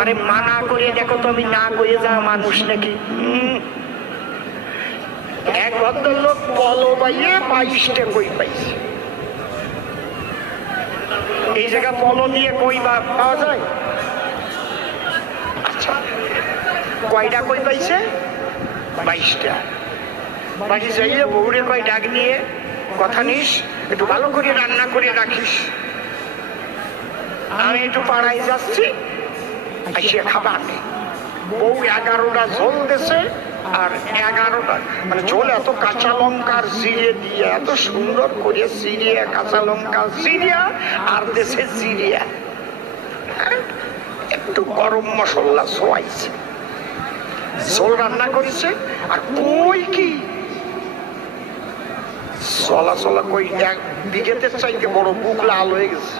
আমারে মানা করে দেখো তো আমি না করে যাওয়া মানুষ নাকি। এক ভদ্রলোক পলো বাইয়ে 22টা কই পাইছে। এই জায়গা পলো দিয়ে কই পাওয়া যায়? আচ্ছা, কয়টা কই পাইছে? 22টা। বাড়ি যাইয়ে বউরে কয় ডাক নিয়ে কথা নিস, একটু ভালো করে রান্না করে রাখিস, আমি একটু পাড়ায় যাচ্ছি, এসে খাবা। বউ 11টা ঝোল দেছে, আর 11টা মানে ঝোল এত কাঁচা লঙ্কার জিরে দিয়ে এত সুন্দর করে জিরিয়া, কাঁচা লঙ্কা জিরিয়া আর দেশে জিরিয়া, একটু গরম মশলা ছোয়াইছে, ঝোল রান্না করেছে। আর কই কি চলা চলা কই এক বিঘেতে চাইতে বড় বুক লাল হয়ে গেছে।